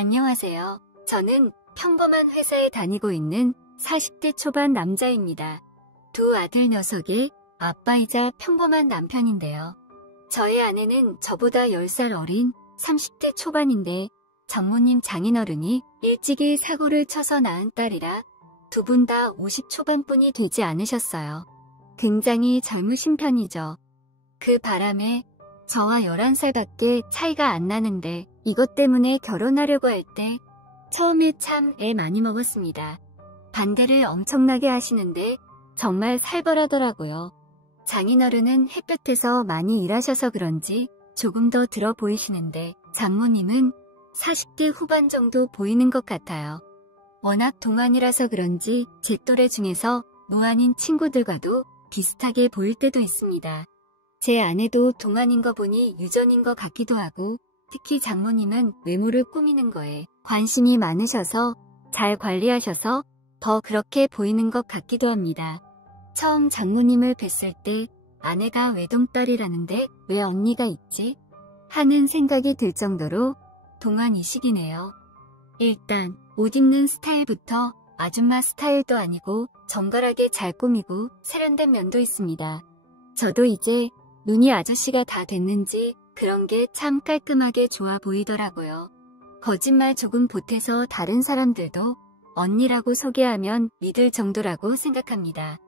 안녕하세요. 저는 평범한 회사에 다니고 있는 40대 초반 남자입니다. 두 아들 녀석의 아빠이자 평범한 남편인데요. 저의 아내는 저보다 10살 어린 30대 초반인데 장모님 장인어른이 일찍이 사고를 쳐서 낳은 딸이라 두 분 다 50 초반뿐이 되지 않으셨어요. 굉장히 젊으신 편이죠. 그 바람에 저와 11살밖에 차이가 안 나는데 이것 때문에 결혼하려고 할 때 처음에 참 애 많이 먹었습니다. 반대를 엄청나게 하시는데 정말 살벌하더라고요. 장인어른은 햇볕에서 많이 일하셔서 그런지 조금 더 들어 보이시는데 장모님은 40대 후반 정도 보이는 것 같아요. 워낙 동안이라서 그런지 제 또래 중에서 노안인 친구들과도 비슷하게 보일 때도 있습니다. 제 아내도 동안인 거 보니 유전인 것 같기도 하고 특히 장모님은 외모를 꾸미는 거에 관심이 많으셔서 잘 관리하셔서 더 그렇게 보이는 것 같기도 합니다. 처음 장모님을 뵀을 때 아내가 외동딸이라는데 왜 언니가 있지? 하는 생각이 들 정도로 동안이시기네요. 일단 옷 입는 스타일부터 아줌마 스타일도 아니고 정갈하게 잘 꾸미고 세련된 면도 있습니다. 저도 이제 눈이 아저씨가 다 됐는지 그런 게 참 깔끔하게 좋아 보이더라고요. 거짓말 조금 보태서 다른 사람들도 언니라고 소개하면 믿을 정도라고 생각합니다.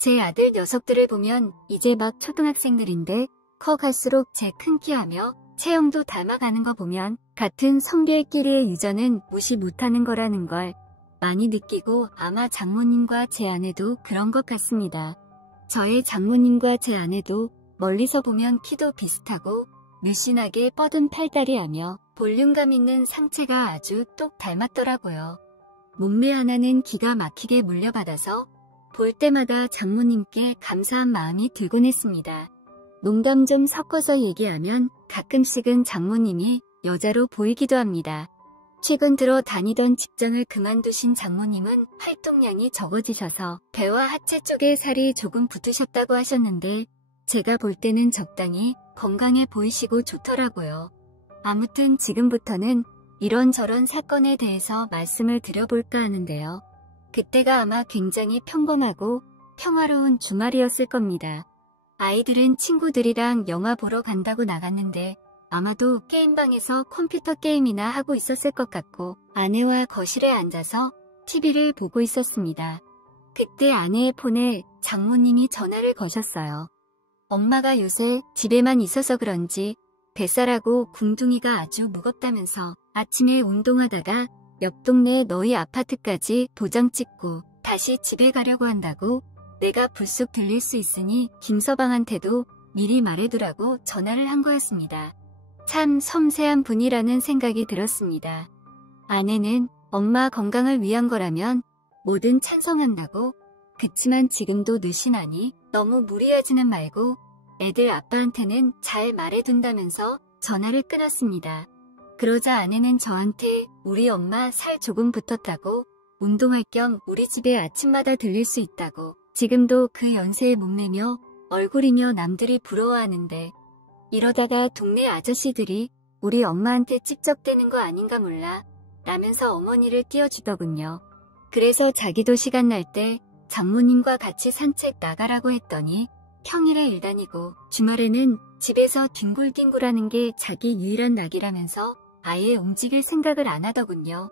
제 아들 녀석들을 보면 이제 막 초등학생들인데 커갈수록 제 큰 키하며 체형도 닮아가는 거 보면 같은 성별끼리의 유전은 무시 못하는 거라는 걸 많이 느끼고 아마 장모님과 제 아내도 그런 것 같습니다. 저의 장모님과 제 아내도 멀리서 보면 키도 비슷하고 늘씬하게 뻗은 팔다리 하며 볼륨감 있는 상체가 아주 똑 닮았더라고요. 몸매 하나는 기가 막히게 물려받아서 볼 때마다 장모님께 감사한 마음이 들곤 했습니다. 농담 좀 섞어서 얘기하면 가끔씩은 장모님이 여자로 보이기도 합니다. 최근 들어 다니던 직장을 그만두신 장모님은 활동량이 적어지셔서 배와 하체 쪽에 살이 조금 붙으셨다고 하셨는데 제가 볼 때는 적당히 건강해 보이시고 좋더라고요. 아무튼 지금부터는 이런저런 사건에 대해서 말씀을 드려볼까 하는데요. 그때가 아마 굉장히 평범하고 평화로운 주말이었을 겁니다. 아이들은 친구들이랑 영화 보러 간다고 나갔는데 아마도 게임방에서 컴퓨터 게임이나 하고 있었을 것 같고 아내와 거실에 앉아서 TV를 보고 있었습니다. 그때 아내의 폰에 장모님이 전화를 거셨어요. 엄마가 요새 집에만 있어서 그런지 뱃살하고 궁둥이가 아주 무겁다면서 아침에 운동하다가 옆 동네 너희 아파트까지 도장 찍고 다시 집에 가려고 한다고 내가 불쑥 들릴 수 있으니 김서방한테도 미리 말해두라고 전화를 한 거였습니다. 참 섬세한 분이라는 생각이 들었습니다. 아내는 엄마 건강을 위한 거라면 뭐든 찬성한다고 그치만 지금도 느신하니 너무 무리하지는 말고 애들 아빠한테는 잘 말해둔다면서 전화를 끊었습니다. 그러자 아내는 저한테 우리 엄마 살 조금 붙었다고 운동할 겸 우리 집에 아침마다 들릴 수 있다고 지금도 그 연세의 몸매며 얼굴이며 남들이 부러워하는데 이러다가 동네 아저씨들이 우리 엄마한테 찝적대는 거 아닌가 몰라 라면서 어머니를 띄워주더군요. 그래서 자기도 시간 날 때 장모님과 같이 산책 나가라고 했더니 평일에 일 다니고 주말에는 집에서 뒹굴뒹굴하는 게 자기 유일한 낙이라면서 아예 움직일 생각을 안 하더군요.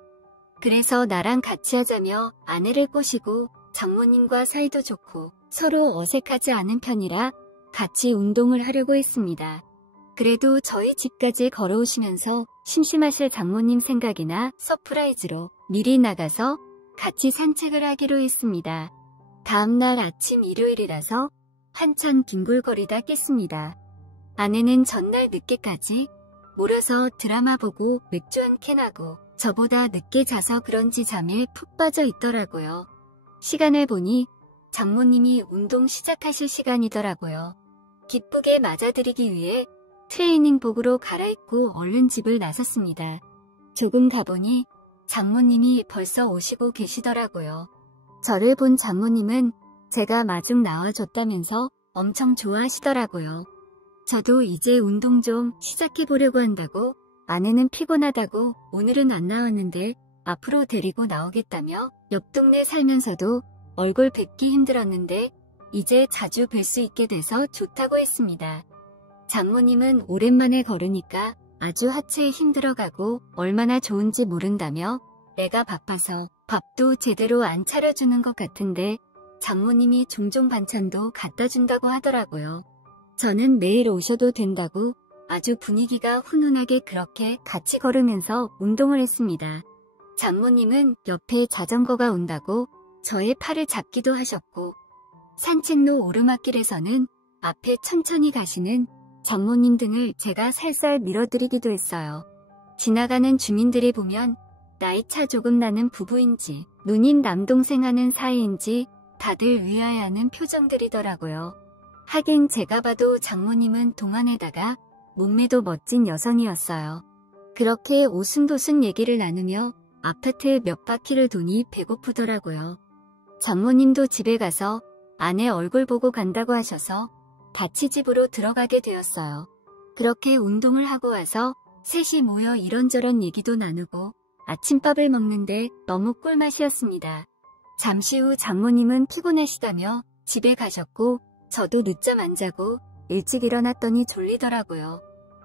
그래서 나랑 같이 하자며 아내를 꼬시고 장모님과 사이도 좋고 서로 어색하지 않은 편이라 같이 운동을 하려고 했습니다. 그래도 저희 집까지 걸어오시면서 심심하실 장모님 생각이나 서프라이즈로 미리 나가서 같이 산책을 하기로 했습니다. 다음날 아침 일요일이라서 한참 뒹굴거리다 깼습니다. 아내는 전날 늦게까지 몰아서 드라마 보고 맥주 한 캔 하고 저보다 늦게 자서 그런지 잠에 푹 빠져 있더라고요. 시간을 보니 장모님이 운동 시작하실 시간이더라고요. 기쁘게 맞아드리기 위해 트레이닝복으로 갈아입고 얼른 집을 나섰습니다. 조금 가보니 장모님이 벌써 오시고 계시더라고요. 저를 본 장모님은 제가 마중 나와줬다면서 엄청 좋아하시더라고요. 저도 이제 운동 좀 시작해보려고 한다고 아내는 피곤하다고 오늘은 안 나왔는데 앞으로 데리고 나오겠다며 옆 동네 살면서도 얼굴 뵙기 힘들었는데 이제 자주 뵐 수 있게 돼서 좋다고 했습니다. 장모님은 오랜만에 걸으니까 아주 하체에 힘들어가고 얼마나 좋은지 모른다며 내가 바빠서 밥도 제대로 안 차려주는 것 같은데 장모님이 종종 반찬도 갖다 준다고 하더라고요. 저는 매일 오셔도 된다고 아주 분위기가 훈훈하게 그렇게 같이 걸으면서 운동을 했습니다. 장모님은 옆에 자전거가 온다고 저의 팔을 잡기도 하셨고 산책로 오르막길에서는 앞에 천천히 가시는 장모님 등을 제가 살살 밀어드리기도 했어요. 지나가는 주민들이 보면 나이차 조금 나는 부부인지 누님 남동생 하는 사이인지 다들 의아해하는 표정들이더라고요. 하긴 제가 봐도 장모님은 동안에다가 몸매도 멋진 여성이었어요. 그렇게 오순도순 얘기를 나누며 아파트 몇 바퀴를 도니 배고프더라고요. 장모님도 집에 가서 아내 얼굴 보고 간다고 하셔서 같이 집으로 들어가게 되었어요. 그렇게 운동을 하고 와서 셋이 모여 이런저런 얘기도 나누고 아침밥을 먹는데 너무 꿀맛이었습니다. 잠시 후 장모님은 피곤하시다며 집에 가셨고 저도 늦잠 안 자고 일찍 일어났더니 졸리더라고요.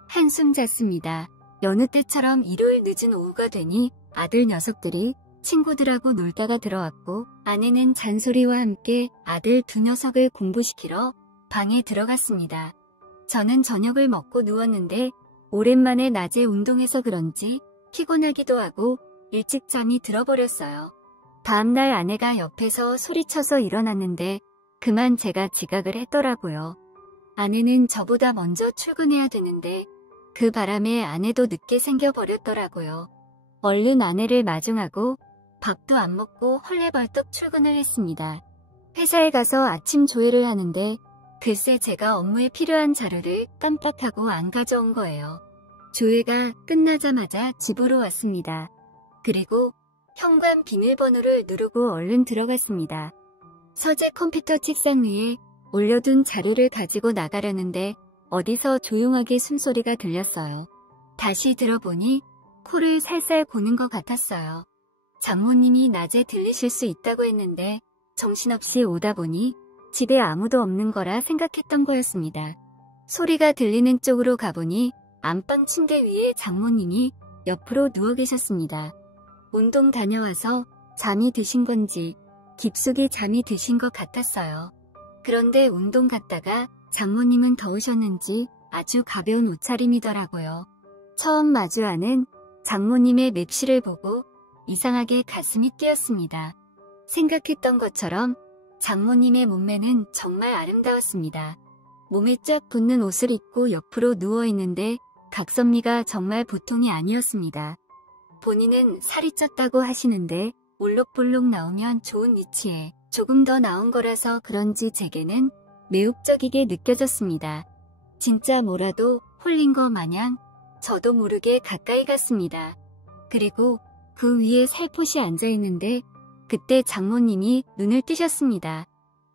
한숨 잤습니다. 여느 때처럼 일요일 늦은 오후가 되니 아들 녀석들이 친구들하고 놀다가 들어왔고 아내는 잔소리와 함께 아들 두 녀석을 공부시키러 방에 들어갔습니다. 저는 저녁을 먹고 누웠는데 오랜만에 낮에 운동해서 그런지 피곤하기도 하고 일찍 잠이 들어버렸어요. 다음날 아내가 옆에서 소리쳐서 일어났는데 그만 제가 지각을 했더라고요. 아내는 저보다 먼저 출근해야 되는데 그 바람에 아내도 늦게 생겨버렸더라고요. 얼른 아내를 마중하고 밥도 안 먹고 헐레벌떡 출근을 했습니다. 회사에 가서 아침 조회를 하는데 글쎄 제가 업무에 필요한 자료를 깜빡하고 안 가져온 거예요. 조회가 끝나자마자 집으로 왔습니다. 그리고 현관 비밀번호를 누르고 얼른 들어갔습니다. 서재 컴퓨터 책상 위에 올려둔 자료를 가지고 나가려는데 어디서 조용하게 숨소리가 들렸어요. 다시 들어보니 코를 살살 고는 것 같았어요. 장모님이 낮에 들리실 수 있다고 했는데 정신없이 오다 보니 집에 아무도 없는 거라 생각했던 거였습니다. 소리가 들리는 쪽으로 가보니 안방 침대 위에 장모님이 옆으로 누워 계셨습니다. 운동 다녀와서 잠이 드신 건지 깊숙이 잠이 드신 것 같았어요. 그런데 운동 갔다가 장모님은 더우셨는지 아주 가벼운 옷차림이더라고요. 처음 마주하는 장모님의 맵시를 보고 이상하게 가슴이 뛰었습니다. 생각했던 것처럼 장모님의 몸매는 정말 아름다웠습니다. 몸에 쫙 붙는 옷을 입고 옆으로 누워있는데 각선미가 정말 보통이 아니었습니다. 본인은 살이 쪘다고 하시는데 올록볼록 나오면 좋은 위치에 조금 더 나온 거라서 그런지 제게는 매혹적이게 느껴졌습니다. 진짜 뭐라도 홀린 거 마냥 저도 모르게 가까이 갔습니다. 그리고 그 위에 살포시 앉아있는데 그때 장모님이 눈을 뜨셨습니다.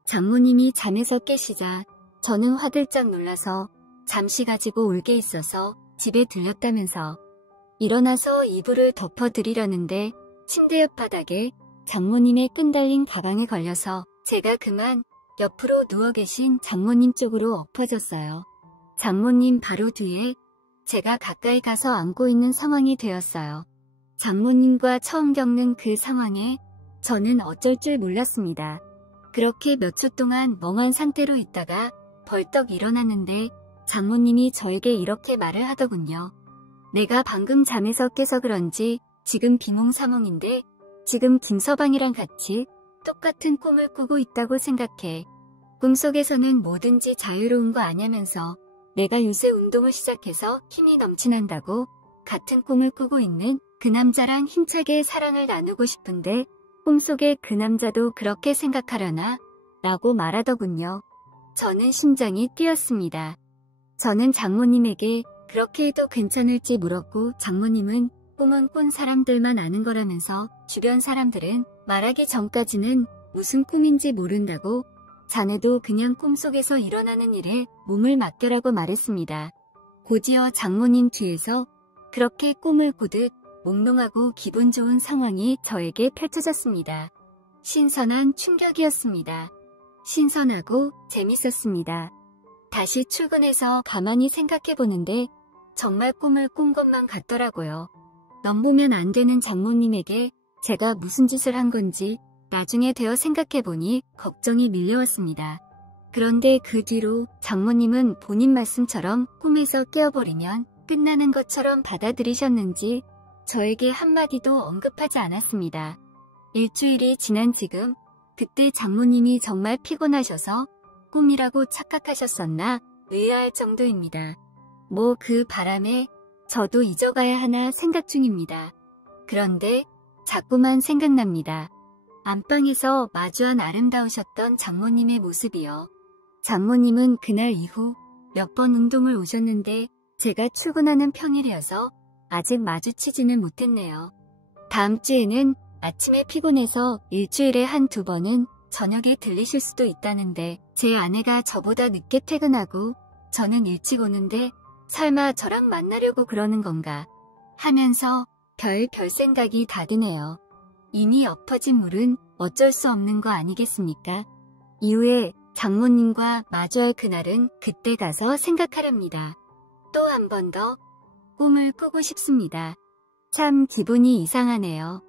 장모님이 잠에서 깨시자 저는 화들짝 놀라서 잠시 가지고 울게 있어서 집에 들렸다면서 일어나서 이불을 덮어드리려는데 침대 옆 바닥에 장모님의 끈 달린 가방에 걸려서 제가 그만 옆으로 누워 계신 장모님 쪽으로 엎어졌어요. 장모님 바로 뒤에 제가 가까이 가서 안고 있는 상황이 되었어요. 장모님과 처음 겪는 그 상황에 저는 어쩔 줄 몰랐습니다. 그렇게 몇 초 동안 멍한 상태로 있다가 벌떡 일어났는데 장모님이 저에게 이렇게 말을 하더군요. 내가 방금 잠에서 깨서 그런지 지금 비몽사몽인데 지금 김서방이랑 같이 똑같은 꿈을 꾸고 있다고 생각해. 꿈속에서는 뭐든지 자유로운 거 아냐면서 내가 요새 운동을 시작해서 힘이 넘치난다고 같은 꿈을 꾸고 있는 그 남자랑 힘차게 사랑을 나누고 싶은데 꿈속에 그 남자도 그렇게 생각하려나? 라고 말하더군요. 저는 심장이 뛰었습니다. 저는 장모님에게 그렇게 해도 괜찮을지 물었고 장모님은 꿈은 꾼 사람들만 아는 거라면서 주변 사람들은 말하기 전까지는 무슨 꿈인지 모른다고 자네도 그냥 꿈속에서 일어나는 일에 몸을 맡겨라고 말했습니다. 곧이어 장모님 뒤에서 그렇게 꿈을 꾸듯 몽롱하고 기분 좋은 상황이 저에게 펼쳐졌습니다. 신선한 충격이었습니다. 신선하고 재밌었습니다. 다시 출근해서 가만히 생각해보는데 정말 꿈을 꾼 것만 같더라고요. 넘보면 안 되는 장모님에게 제가 무슨 짓을 한 건지 나중에 되어 생각해보니 걱정이 밀려왔습니다. 그런데 그 뒤로 장모님은 본인 말씀처럼 꿈에서 깨어버리면 끝나는 것처럼 받아들이셨는지 저에게 한마디도 언급하지 않았습니다. 일주일이 지난 지금 그때 장모님이 정말 피곤하셔서 꿈이라고 착각하셨었나 의아할 정도입니다. 뭐 그 바람에 저도 잊어가야 하나 생각 중입니다. 그런데 자꾸만 생각납니다. 안방에서 마주한 아름다우셨던 장모님의 모습이요. 장모님은 그날 이후 몇 번 운동을 오셨는데 제가 출근하는 평일이어서 아직 마주치지는 못했네요. 다음 주에는 아침에 피곤해서 일주일에 한두 번은 저녁에 들리실 수도 있다는데 제 아내가 저보다 늦게 퇴근하고 저는 일찍 오는데 설마 저랑 만나려고 그러는 건가 하면서 별 생각이 다 드네요. 이미 엎어진 물은 어쩔 수 없는 거 아니겠습니까? 이후에 장모님과 마주할 그날은 그때 가서 생각하렵니다. 또 한 번 더 꿈을 꾸고 싶습니다. 참 기분이 이상하네요.